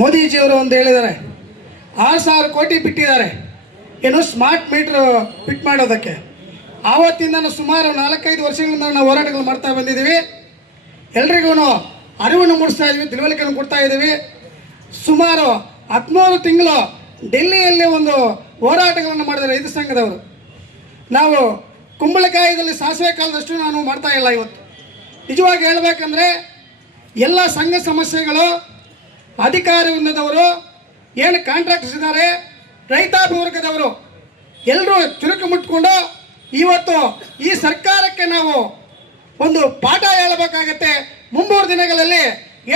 ಮೋದಿಜಿಯವರು ಒಂದು ಹೇಳಿದ್ದಾರೆ 6,000 ಕೋಟಿ ಬಿಟ್ಟಿದ್ದಾರೆ ಏನು ಸ್ಮಾರ್ಟ್ ಮೀಟರ್ ಫಿಟ್ ಮಾಡೋದಕ್ಕೆ. ಆವತ್ತಿಂದ ಸುಮಾರು 4-5 ವರ್ಷಗಳಿಂದ ನಾವು ಹೋರಾಟಗಳು ಮಾಡ್ತಾ ಬಂದಿದ್ದೀವಿ. ಎಲ್ರಿಗೂ ಅರಿವನ್ನು ಮೂಡಿಸ್ತಾ ಇದ್ದೀವಿ, ತಿಳುವಳಿಕೆಯನ್ನು ಕೊಡ್ತಾ ಇದ್ದೀವಿ. ಸುಮಾರು 13 ತಿಂಗಳು ಡೆಲ್ಲಿಯಲ್ಲಿ ಒಂದು ಹೋರಾಟಗಳನ್ನು ಮಾಡಿದ ರೈತ ಸಂಘದವರು. ನಾವು ಕುಂಬಳಕಾಯದಲ್ಲಿ ಸಾಸಿವೆ ಕಾಲದಷ್ಟು ನಾನು ಮಾಡ್ತಾ ಇಲ್ಲ. ಇವತ್ತು ನಿಜವಾಗಿ ಹೇಳಬೇಕಂದ್ರೆ ಎಲ್ಲ ಸಂಘ ಸಮಸ್ಯೆಗಳು, ಅಧಿಕಾರಿ ವೃಂದದವರು, ಏನು ಕಾಂಟ್ರಾಕ್ಟರ್ಸ್ ಇದ್ದಾರೆ, ರೈತಾಪಿ ವರ್ಗದವರು ಎಲ್ಲರೂ ಚುರುಕು ಮುಟ್ಕೊಂಡು ಇವತ್ತು ಈ ಸರ್ಕಾರಕ್ಕೆ ನಾವು ಒಂದು ಪಾಠ ಹೇಳಬೇಕಾಗತ್ತೆ. ಮುಂಬರುವ ದಿನಗಳಲ್ಲಿ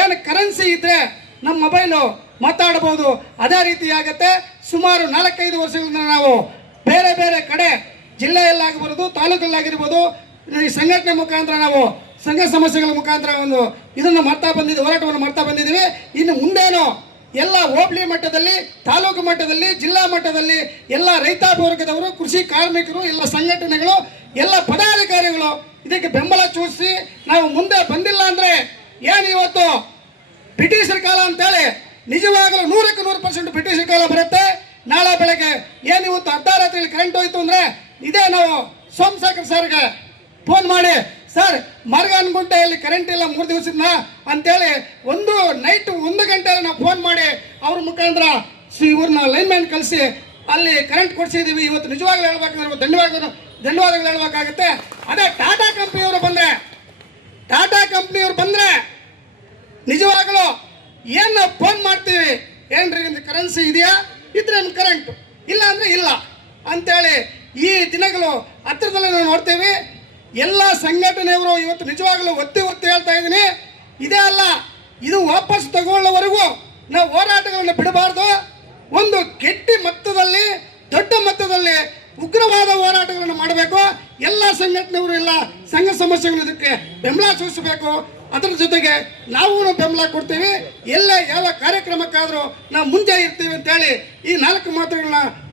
ಏನು ಕರೆನ್ಸಿ ಇದ್ದರೆ ನಮ್ಮ ಮೊಬೈಲು ಮಾತಾಡಬಹುದು, ಅದೇ ರೀತಿ ಆಗುತ್ತೆ. ಸುಮಾರು 4-5 ವರ್ಷಗಳಿಂದ ನಾವು ಬೇರೆ ಬೇರೆ ಕಡೆ ಜಿಲ್ಲೆಯಲ್ಲಾಗಿರ್ಬೋದು, ತಾಲೂಕಲ್ಲಾಗಿರ್ಬೋದು, ಈ ಸಂಘಟನೆ ಮುಖಾಂತರ ನಾವು ಸಂಘ ಸಮಸ್ಯೆಗಳ ಮುಖಾಂತರ ಒಂದು ಇದನ್ನು ಮಾಡ್ತಾ ಬಂದಿದ್ದೀವಿ, ಹೋರಾಟವನ್ನು ಮಾಡ್ತಾ ಬಂದಿದ್ದೀವಿ. ಇನ್ನು ಮುಂದೇನು ಎಲ್ಲ ಹೋಬಳಿ ಮಟ್ಟದಲ್ಲಿ, ತಾಲೂಕು ಮಟ್ಟದಲ್ಲಿ, ಜಿಲ್ಲಾ ಮಟ್ಟದಲ್ಲಿ ಎಲ್ಲ ರೈತಾಪಿ ವರ್ಗದವರು, ಕೃಷಿ ಕಾರ್ಮಿಕರು, ಎಲ್ಲ ಸಂಘಟನೆಗಳು, ಎಲ್ಲ ಪದಾಧಿಕಾರಿಗಳು ಇದಕ್ಕೆ ಬೆಂಬಲ ಸೂಚಿಸಿ ನಾವು ಮುಂದೆ ಬಂದಿಲ್ಲ ಅಂದರೆ ಏನು ಇವತ್ತು ಬ್ರಿಟಿಷರ ಕಾಲ ಅಂತೇಳಿ ನಿಜವಾಗಲೂ 100% ಬ್ರಿಟಿಷರ ಕಾಲ ಬರುತ್ತೆ. ನಾಳೆ ಬೆಳಗ್ಗೆ ಏನು ಇವತ್ತು ಅರ್ಧರಾತ್ರಿ ಕರೆಂಟ್ ಹೋಯ್ತು ಅಂದರೆ ಇದೇ ನಾವು ಸೋಮಶೇಖರ್ ಸರ್ಗೆ ಫೋನ್ ಮಾಡಿ, ಸರ್ ಮರಗಾನಗುಂಟೆಯಲ್ಲಿ ಕರೆಂಟ್ ಇಲ್ಲ 3 ದಿವಸದಿಂದ ಅಂತೇಳಿ ನೈಟ್ 1 ಗಂಟೆಯಲ್ಲಿ ನಾವು ಫೋನ್ ಮಾಡಿ ಅವ್ರ ಮುಖಾಂತರ ಇವ್ರನ್ನ ಲೈನ್ಮ್ಯಾನ್ ಕಳಿಸಿ ಅಲ್ಲಿ ಕರೆಂಟ್ ಕೊಡಿಸಿದ್ದೀವಿ. ಇವತ್ತು ನಿಜವಾಗ್ಲೂ ಹೇಳ್ಬೇಕಂದ್ರೆ ಧನ್ಯವಾದಗಳು ಹೇಳಬೇಕಾಗುತ್ತೆ. ಅದೇ ಟಾಟಾ ಕಂಪ್ನಿಯವರು ಬಂದರೆ ನಿಜವಾಗಲೂ ಏನು ನಾವು ಫೋನ್ ಮಾಡ್ತೀವಿ, ಏನ್ರಿ ನಿಮ್ದು ಕರೆನ್ಸಿ ಇದೆಯಾ, ಇದ್ರೆ ನಿಮ್ಗೆ ಕರೆಂಟು, ಇಲ್ಲ ಅಂದರೆ ಇಲ್ಲ ಅಂತೇಳಿ ಈ ದಿನಗಳು ಹತ್ತಿರದಲ್ಲಿ ನಾವು ನೋಡ್ತೀವಿ. ಎಲ್ಲ ಸಂಘಟನೆಯವರು ಇವತ್ತು ನಿಜವಾಗಲೂ ಒತ್ತಿ ಹೇಳ್ತಾ ಇದ್ದೀನಿ, ಇದೇ ಅಲ್ಲ, ಇದು ವಾಪಸ್ ತಗೊಳ್ಳೋವರೆಗೂ ನಾವು ಹೋರಾಟಗಳನ್ನು ಬಿಡಬಾರ್ದು. ಒಂದು ಗಟ್ಟಿ ಮಟ್ಟದಲ್ಲಿ, ದೊಡ್ಡ ಮಟ್ಟದಲ್ಲಿ ಉಗ್ರವಾದ ಹೋರಾಟಗಳನ್ನು ಮಾಡಬೇಕು. ಎಲ್ಲ ಸಂಘಟನೆಯವರು, ಎಲ್ಲ ಸಂಘ ಸಮಸ್ಯೆಗಳು ಇದಕ್ಕೆ ಬೆಂಬಲ ಸೂಚಿಸಬೇಕು. ಅದರ ಜೊತೆಗೆ ನಾವು ಬೆಂಬಲ ಕೊಡ್ತೀವಿ. ಎಲ್ಲೇ ಯಾವ ಕಾರ್ಯಕ್ರಮಕ್ಕಾದರೂ ನಾವು ಮುಂದೆ ಇರ್ತೀವಿ ಅಂತೇಳಿ ಈ 4 ಮಾತುಗಳನ್ನ